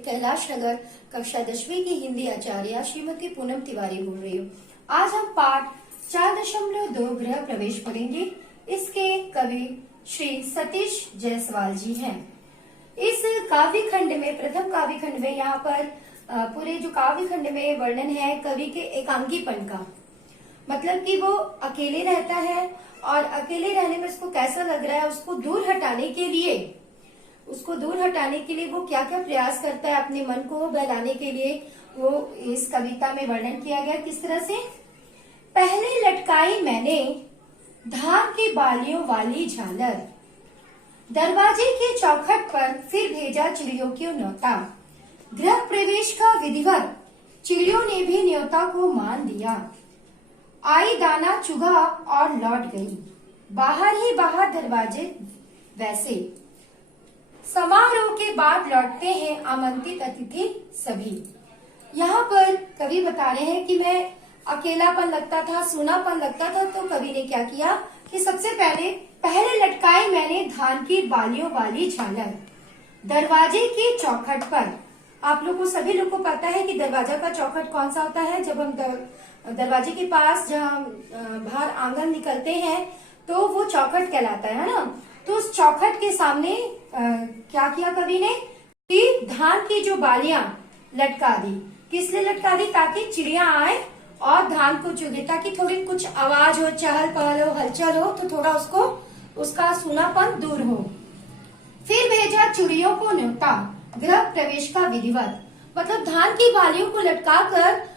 कैलाश नगर कक्षा 10वीं की हिंदी आचार्य श्रीमती पूनम तिवारी बोल रही हूँ। आज हम पाठ 4.2 गृह प्रवेश पढ़ेंगे। इसके कवि श्री सतीश जायसवाल जी हैं। इस काव्य खंड में, प्रथम काव्य खंड में, यहाँ पर पूरे जो काव्य खंड में वर्णन है कवि के एकांकीपन का, मतलब कि वो अकेले रहता है और अकेले रहने में उसको कैसा लग रहा है, उसको दूर हटाने के लिए वो क्या क्या प्रयास करता है अपने मन को बहलाने के लिए, वो इस कविता में वर्णन किया गया। किस तरह से? पहले लटकाई मैंने धान की बालियों वाली झालर, दरवाजे के चौखट पर फिर भेजा चिड़ियों की न्योता। गृह प्रवेश का विधिवत चिड़ियों ने भी न्योता को मान दिया। आई दाना चुगा और लौट गई, बाहर ही बाहर दरवाजे वैसे। समारोह के बाद लौटते हैं आमंत्रित अतिथि सभी। यहाँ पर कवि बता रहे हैं कि मैं अकेलापन लगता था, सूनापन लगता था, तो कवि ने क्या किया कि सबसे पहले लटकाई मैंने धान की बालियों वाली झालर, दरवाजे की चौखट पर। आप लोग को, सभी लोग को पता है कि दरवाजा का चौखट कौन सा होता है। जब हम दरवाजे के पास जहाँ बाहर आंगन निकलते हैं तो वो चौखट कहलाता है ना। तो उस चौखट के सामने क्या किया कवि ने कि धान की जो बालियां लटका दी। किस लिए लटका दी? ताकि चिड़िया आए और धान को चुगे, ताकि थोड़ी कुछ आवाज हो, चहल पहल हो, हलचल हो, तो थोड़ा उसका सूनापन दूर हो। फिर भेजा चिड़ियों को न्योता, गृह प्रवेश का विधिवत, मतलब धान की बालियों को लटका कर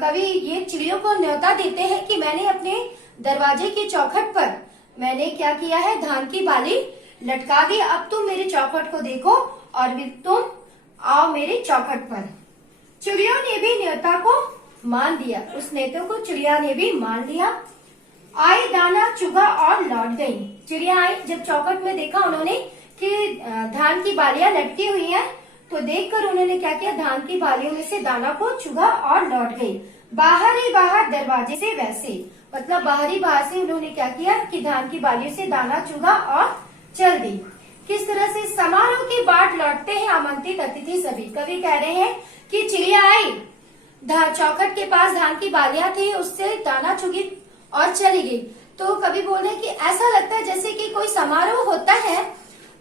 कवि ये चिड़ियों को न्योता देते हैं कि मैंने अपने दरवाजे की चौखट पर मैंने क्या किया है, धान की बाली लटका दी। अब तुम मेरे चौखट को देखो और भी तुम आओ मेरे चौखट पर। चिड़ियों ने भी न्योता को मान दिया, उस न्योता को चिड़िया ने भी मान लिया। आई दाना चुगा और लौट गई। चिड़िया आई, जब चौखट में देखा उन्होंने कि धान की बालियां लटकी हुई हैं, तो देखकर उन्होंने क्या किया, धान की बालियों में से दाना को चुगा और लौट गई। बाहर ही बाहर दरवाजे से वैसे, मतलब बाहर से उन्होंने क्या किया कि धान की बालियों से दाना चुगा और चल दी। किस तरह से? समारोह के बाद लौटते हैं आमंत्रित अतिथि सभी। कवि कह रहे हैं कि चिड़िया आई, चौखट के पास धान की बालियां थी, उससे दाना चुगी और चली गई। तो कवि बोल रहे हैं कि ऐसा लगता है जैसे कि कोई समारोह होता है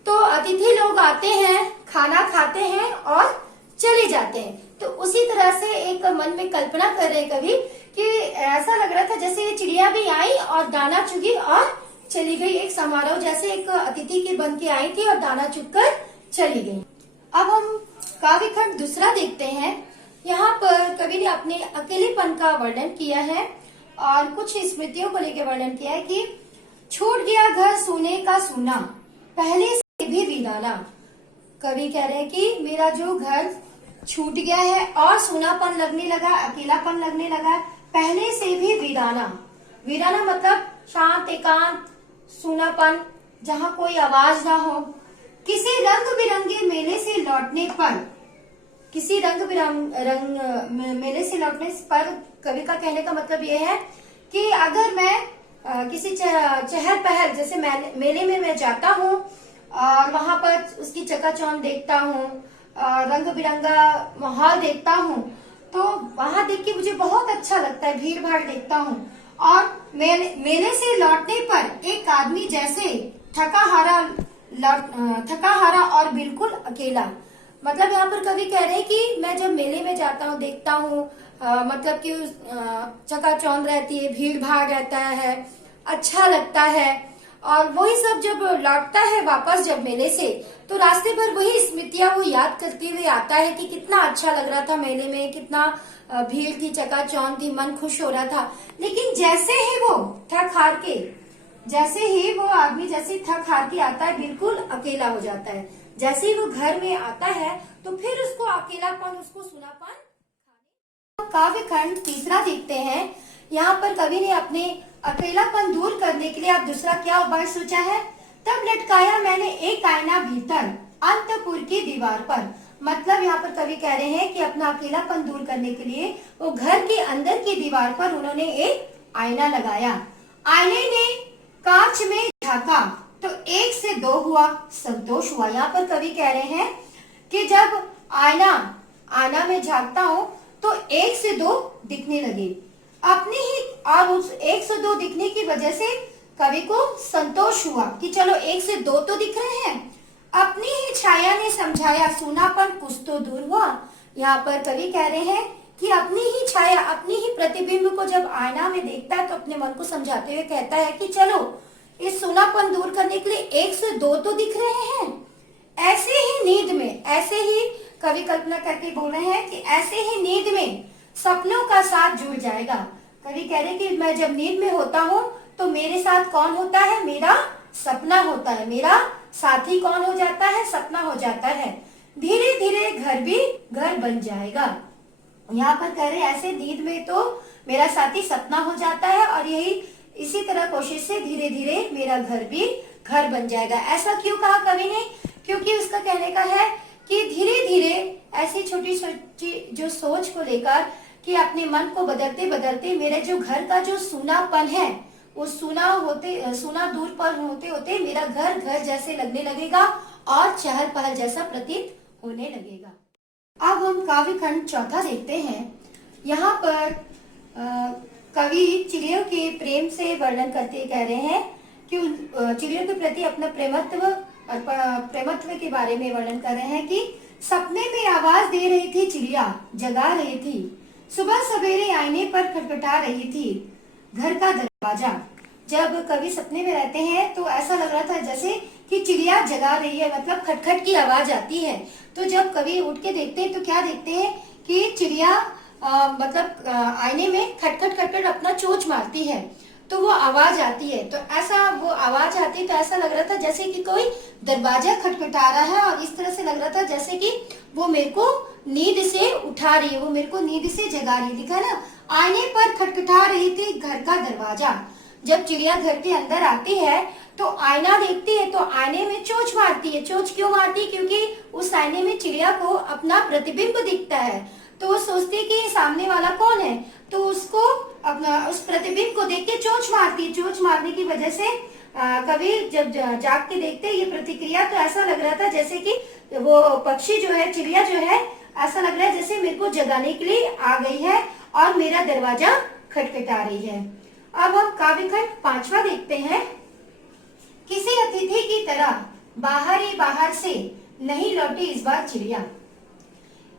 तो अतिथि लोग आते हैं, खाना खाते हैं और चले जाते हैं। तो उसी तरह से एक मन में कल्पना कर रहे कवि कि ऐसा लग रहा था जैसे चिड़िया भी आई और दाना चुगी और चली गई। एक समारोह जैसे एक अतिथि के बन के आई थी और दाना चुगकर चली गई। अब हम काव्य खंड दूसरा देखते हैं। यहाँ पर कवि ने अपने अकेलेपन का वर्णन किया है और कुछ स्मृतियों को लेकर वर्णन किया है कि छूट गया घर सोने का सोना, पहले से भी वीराना। कवि कह रहे हैं कि मेरा जो घर छूट गया है और सूनापन लगने लगा, अकेलापन लगने लगा, पहले से भी वीराना। वीराना मतलब शांत, एकांत, सूनापन, जहाँ कोई आवाज ना हो। किसी रंग बिरंगे मेले से लौटने पर, किसी मेले से लौटने पर कवि का कहने का मतलब ये है कि अगर मैं किसी चहल पहल, जैसे मेले में मैं जाता हूँ और वहां पर उसकी चकाचौंध देखता हूँ, रंग बिरंगा माहौल देखता हूँ, तो वहां देख के मुझे बहुत अच्छा लगता है, भीड़ भाड़ देखता हूँ। और मेले से लौटने पर एक आदमी जैसे थका हारा और बिल्कुल अकेला। मतलब यहाँ पर कवि कह रहे हैं कि मैं जब मेले में जाता हूँ, देखता हूँ, मतलब कि चकाचौंध रहती है, भीड़ भाड़ रहता है, अच्छा लगता है। और वही सब जब लौटता है वापस जब मेले से, तो रास्ते पर वही स्मृतियां वो याद करते हुए आता है कि कितना अच्छा लग रहा था मेले में, कितना भीड़ थी, चकाचौंध थी, मन खुश हो रहा था। लेकिन जैसे ही वो आदमी थक हार के आता है, बिल्कुल अकेला हो जाता है। जैसे ही वो घर में आता है तो फिर उसको अकेलापन, उसको सूनापन। काव्य खंड तीसरा देखते हैं। यहाँ पर कवि ने अपने अकेलापन दूर करने के लिए अब दूसरा क्या उपाय सोचा है? तब लटकाया मैंने एक आईना भीतर अंतपुर की दीवार पर। मतलब यहाँ पर कवि कह रहे हैं कि अपना अकेलापन दूर करने के लिए वो घर के अंदर की दीवार पर उन्होंने एक आईना लगाया। आईने ने कांच में झांका तो 1 से 2 हुआ, संतोष हुआ। यहाँ पर कवि कह रहे हैं कि जब आईना आईना में झांकता हूँ तो 1 से 2 दिखने लगे। अपने ही और उस 1 से 2 दिखने की वजह से कवि को संतोष हुआ कि चलो 1 से 2 तो दिख रहे हैं। अपनी ही छाया ने समझाया सूनापन कुछ तो दूर हुआ। यहाँ पर कवि कह रहे हैं कि अपनी ही छाया, अपनी ही प्रतिबिंब को जब आईना में देखता है तो अपने मन को समझाते हुए कहता है कि चलो इस सूनापन दूर करने के लिए 1 से 2 तो दिख रहे हैं। ऐसे ही नींद में, ऐसे ही कवि कल्पना करके बोल रहे हैं कि ऐसे ही नींद में सपनों का साथ जुड़ जाएगा। कवि कह रहे कि मैं जब नींद में होता हूँ तो मेरे साथ कौन होता है? मेरा सपना होता है। मेरा साथी कौन हो जाता है? सपना हो जाता है। धीरे धीरे घर भी घर बन जाएगा। यहाँ पर कह रहे ऐसे नींद में तो मेरा साथी सपना हो जाता है और यही इसी तरह कोशिश से धीरे धीरे मेरा घर भी घर बन जाएगा। ऐसा क्यों कहा कवि ने? क्योंकि उसका कहने का है कि धीरे धीरे ऐसी छोटी छोटी जो सोच को लेकर कि अपने मन को बदलते बदलते मेरे जो घर का जो सूनापन है वो सूना दूर पर होते होते मेरा घर घर जैसे लगने लगेगा और चहल पहल जैसा प्रतीत होने लगेगा। अब हम काव्य खंड चौथा देखते हैं। यहाँ पर कवि चिड़ियों के प्रेम से वर्णन करते कह रहे हैं कि चिड़ियों के प्रति अपना प्रेमत्व के बारे में वर्णन कर रहे हैं कि सपने में आवाज दे रही थी चिड़िया, जगा रही थी, सुबह सवेरे आईने पर खटखटा रही थी घर का दरवाजा। जब कवि सपने में रहते हैं तो ऐसा लग रहा था जैसे कि चिड़िया जगा रही है, मतलब खटखट की आवाज आती है। तो जब कवि उठ के देखते हैं तो क्या देखते हैं कि चिड़िया मतलब आईने में खटखट खटखट अपना चोंच मारती है तो वो आवाज आती है। तो ऐसा वो आवाज आती है तो ऐसा लग रहा था जैसे कि कोई दरवाजा खटखटा रहा है और इस तरह से लग रहा था जैसे कि वो मेरे को नींद से उठा रही है, वो मेरे को नींद से जगा रही। दिखा ना, आईने पर खटखटा रही थी घर का दरवाजा। जब चिड़िया घर के अंदर आती है तो आईना देखती है तो आईने में चोंच मारती है। चोंच क्यों मारती है? क्योंकि उस आईने में चिड़िया को अपना प्रतिबिंब दिखता है तो वो सोचती है कि सामने वाला कौन है, तो उसको अपना उस प्रतिबिंब को देख के चोंच मारती है। चोंच मारने की वजह से कवि जब जाग के देखते हैं ये प्रतिक्रिया तो ऐसा लग रहा था जैसे कि वो पक्षी जो है, चिड़िया जो है, ऐसा लग रहा है जैसे मेरे को जगाने के लिए आ गई है और मेरा दरवाजा खटखटा रही है। अब हम काव्य खंड पांचवा देखते हैं। किसी अतिथि की तरह बाहर ही बाहर से नहीं लौटी इस बार चिड़िया।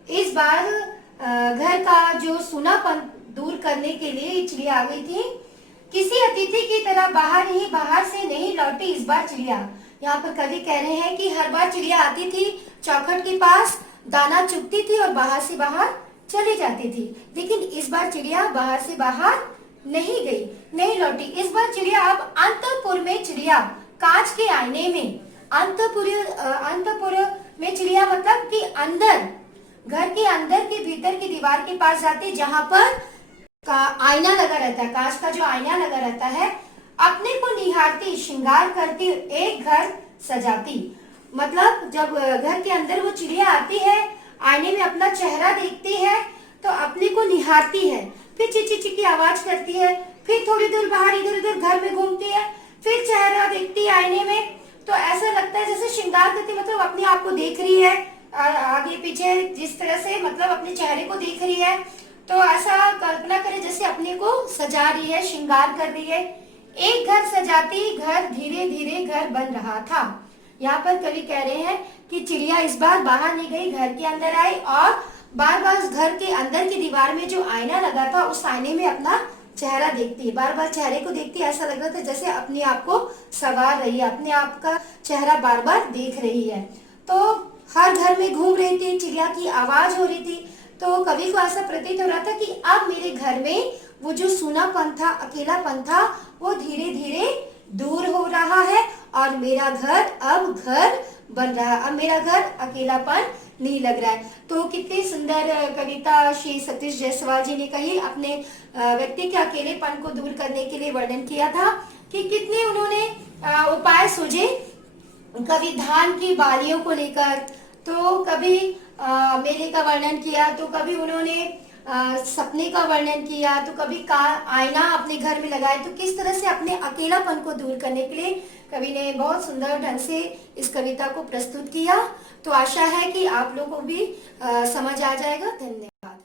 इस बार घर का जो सूनापन दूर करने के लिए चिड़िया आ गई थी। किसी अतिथि की तरह बाहर ही बाहर से नहीं लौटी इस बार चिड़िया। यहाँ पर कवि कह रहे हैं कि हर बार चिड़िया आती थी, चौखट के पास दाना चुगती थी और बाहर से बाहर चली जाती थी, लेकिन इस बार चिड़िया बाहर से बाहर नहीं गई, नहीं लौटी। इस बार चिड़िया अब अंतपुर में चिड़िया कांच के आईने में, अंतपुर में चिड़िया मतलब कि अंदर, घर के अंदर के भीतर की दीवार के पास जाती जहां पर आईना लगा रहता है, कांच का जो आईना लगा रहता है, अपने को निहारती, श्रृंगार करती, एक घर सजाती। मतलब जब घर के अंदर वो चिड़िया आती है, आईने में अपना चेहरा देखती है तो अपने को निहारती है, फिर चिची चिची आवाज करती है, फिर थोड़ी देर बाहर इधर उधर घर में घूमती है, फिर चेहरा देखती है आईने में तो ऐसा लगता है जैसे श्रृंगार करती, मतलब अपने आप को देख रही है आगे पीछे, जिस तरह से मतलब अपने चेहरे को देख रही है। तो ऐसा कल्पना करें जैसे अपने को सजा रही है, श्रृंगार कर रही है। एक घर सजाती घर धीरे धीरे घर बन रहा था। यहाँ पर कवि कह रहे हैं कि चिड़िया इस बार बाहर नहीं गई, घर के अंदर आई और बार बार घर के अंदर की दीवार में जो आईना लगा था उस आईने में अपना चेहरा देखती है, बार बार चेहरे को देखती है। ऐसा लग रहा था जैसे अपने आप को सवार रही है, अपने आप का चेहरा बार बार देख रही है। तो हर घर में घूम रही थी, चिड़िया की आवाज हो रही थी। तो कवि को ऐसा प्रतीत हो रहा था कि अब मेरे घर में वो जो सूनापन था, अकेलापन था, वो धीरे धीरे दूर हो रहा है और मेरा घर अब घर बन रहा है, अब मेरा घर अकेलापन नहीं लग रहा है। तो कितनी सुंदर कविता श्री सतीश जायसवाल जी ने कही, अपने व्यक्ति के अकेलेपन को दूर करने के लिए वर्णन किया था कि कितने उन्होंने उपाय सूझे। कभी धान की बालियों को लेकर, तो कभी मेले का वर्णन किया, तो कभी उन्होंने सपने का वर्णन किया, तो कभी का आईना अपने घर में लगाए, तो किस तरह से अपने अकेलापन को दूर करने के लिए कवि ने बहुत सुंदर ढंग से इस कविता को प्रस्तुत किया। तो आशा है कि आप लोगों को भी समझ आ जाएगा। धन्यवाद।